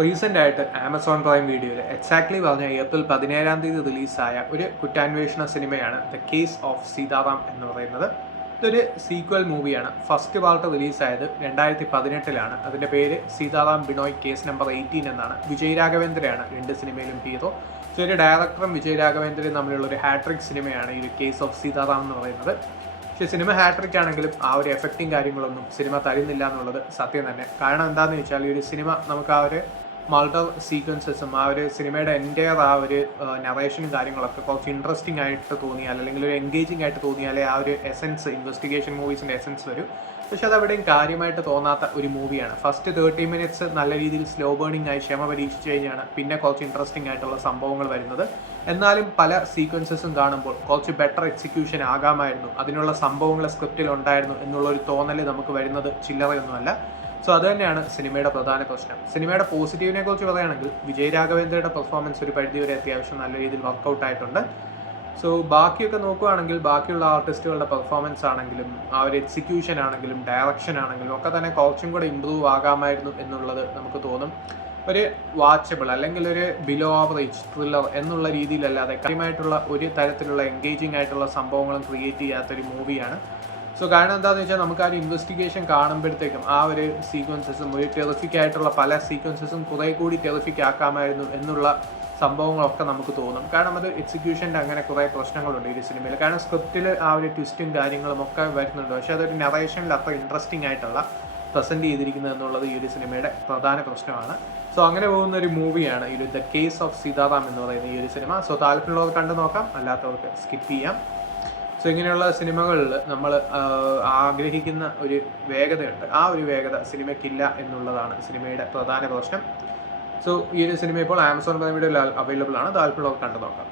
Recent ആയിട്ട് Amazon prime വീഡിയോയിൽ exactly പറഞ്ഞ ഏപ്രിൽ 17 റിലീസായ ഒരു കുറ്റാന്വേഷണ സിനിമയാണ് ദ കേസ് ഓഫ് സീതാറാം എന്ന് പറയുന്നത്. ഇതൊരു സീക്വൽ മൂവിയാണ്. ഫസ്റ്റ് പാർട്ട് റിലീസായത് 2018 അതിൻ്റെ പേര് സീതാറാം ബിനോയ് കേസ് നമ്പർ 18 എന്നാണ്. വിജയ് രാഘവേന്ദ്രയാണ് രണ്ട് സിനിമയിലും ഹീറോ. സോ ഒരു ഡയറക്ടറും വിജയ് രാഘവേന്ദ്രയും തമ്മിലുള്ള ഒരു ഹാട്രിക് സിനിമയാണ് ഈ ഒരു കേസ് ഓഫ് സീതാറാം എന്ന് പറയുന്നത്. പക്ഷേ സിനിമ ഹാട്രിക് ആണെങ്കിലും ആ ഒരു എഫക്റ്റും കാര്യങ്ങളൊന്നും സിനിമ തരുന്നില്ല എന്നുള്ളത് സത്യം തന്നെ. കാരണം എന്താണെന്ന് വെച്ചാൽ ഈ ഒരു സിനിമ നമുക്ക് ആ ഒരു മൾട്ടർ സീക്വൻസസും ആ ഒരു സിനിമയുടെ എൻ്റെയർ ആ ഒരു നറേഷനും കാര്യങ്ങളൊക്കെ കുറച്ച് ഇൻട്രസ്റ്റിംഗ് ആയിട്ട് തോന്നിയാൽ അല്ലെങ്കിൽ ഒരു എൻഗേജിങ് ആയിട്ട് തോന്നിയാലേ ആ ഒരു എസൻസ് ഇൻവെസ്റ്റിഗേഷൻ മൂവീസിൻ്റെ എസൻസ് വരും. പക്ഷെ അതവിടെയും കാര്യമായിട്ട് തോന്നാത്ത ഒരു മൂവിയാണ്. ഫസ്റ്റ് 30 മിനിറ്റ്സ് നല്ല രീതിയിൽ സ്ലോ ബേണിംഗ് ആയി ക്ഷമ പരീക്ഷിച്ച് കഴിഞ്ഞാണ് പിന്നെ കുറച്ച് ഇൻട്രസ്റ്റിംഗ് ആയിട്ടുള്ള സംഭവങ്ങൾ വരുന്നത്. എന്നാലും പല സീക്വൻസസും കാണുമ്പോൾ കുറച്ച് ബെറ്റർ എക്സിക്യൂഷൻ ആകാമായിരുന്നു, അതിനുള്ള സംഭവങ്ങൾ സ്ക്രിപ്റ്റിൽ ഉണ്ടായിരുന്നു എന്നുള്ളൊരു തോന്നൽ നമുക്ക് വരുന്നത് ചില്ലറയൊന്നുമല്ല. സോ അത് തന്നെയാണ് സിനിമയുടെ പ്രധാന പ്രശ്നം. സിനിമയുടെ പോസിറ്റീവിനെ കുറിച്ച് പറയുകയാണെങ്കിൽ വിജയ് രാഘവേന്ദ്രയുടെ പെർഫോമൻസ് ഒരു പരിധിവരെ അത്യാവശ്യം നല്ല രീതിയിൽ വർക്കൗട്ട് ആയിട്ടുണ്ട്. സോ ബാക്കിയൊക്കെ നോക്കുകയാണെങ്കിൽ ബാക്കിയുള്ള ആർട്ടിസ്റ്റുകളുടെ പെർഫോമൻസ് ആണെങ്കിലും ആ ഒരു എക്സിക്യൂഷൻ ആണെങ്കിലും ഡയറക്ഷൻ ആണെങ്കിലും ഒക്കെ തന്നെ കുറച്ചും കൂടെ ഇമ്പ്രൂവ് ആകാമായിരുന്നു എന്നുള്ളത് നമുക്ക് തോന്നും. ഒരു വാച്ചബിൾ അല്ലെങ്കിൽ ഒരു ബിലോ ആവറേജ് ത്രില്ലർ എന്നുള്ള രീതിയിലല്ലാതെ കാര്യമായിട്ടുള്ള ഒരു തരത്തിലുള്ള എൻഗേജിങ് ആയിട്ടുള്ള സംഭവങ്ങളും ക്രിയേറ്റ് ചെയ്യാത്തൊരു മൂവിയാണ്. സോ കാരണം എന്താണെന്ന് വെച്ചാൽ നമുക്ക് ആ ഒരു ഇൻവെസ്റ്റിഗേഷൻ കാണുമ്പോഴത്തേക്കും ആ ഒരു സീക്വൻസസും ഒരു ടെറിഫിക് ആയിട്ടുള്ള പല സീക്വൻസസും കുറേ കൂടി ടെറിഫിക് ആക്കാമായിരുന്നു എന്നുള്ള സംഭവങ്ങളൊക്കെ നമുക്ക് തോന്നും. കാരണം അത് എക്സിക്യൂഷൻ്റെ അങ്ങനെ കുറേ പ്രശ്നങ്ങളുണ്ട് ഈ ഒരു സിനിമയിൽ. കാരണം സ്ക്രിപ്റ്റിൽ ആ ഒരു ട്വിസ്റ്റും കാര്യങ്ങളും ഒക്കെ വരുന്നുണ്ട്, പക്ഷേ അതൊരു നറേഷനിൽ അത്ര ഇൻട്രസ്റ്റിംഗ് ആയിട്ടുള്ള പ്രസൻറ്റ് ചെയ്തിരിക്കുന്നത് എന്നുള്ളത് ഈ ഒരു സിനിമയുടെ പ്രധാന പ്രശ്നമാണ്. സോ അങ്ങനെ പോകുന്ന ഒരു മൂവിയാണ് ഈ ഒരു ദ കേസ് ഓഫ് സീതാറാം എന്ന് പറയുന്ന ഈ ഒരു സിനിമ. സോ താല്പര്യമുള്ളവർ കണ്ടു നോക്കാം, അല്ലാത്തവർക്ക് സ്കിപ്പ് ചെയ്യാം. സോ ഇങ്ങനെയുള്ള സിനിമകളിൽ നമ്മൾ ആഗ്രഹിക്കുന്ന ഒരു വേഗതയുണ്ട്, ആ ഒരു വേഗത സിനിമയ്ക്കില്ല എന്നുള്ളതാണ് സിനിമയുടെ പ്രധാന പ്രശ്നം. സോ ഈ ഒരു സിനിമ ഇപ്പോൾ ആമസോൺ പ്രൈം വീഡിയോയിൽ അവൈലബിൾ ആണ്, താല്പര്യമുള്ളവർ കണ്ടു നോക്കാം.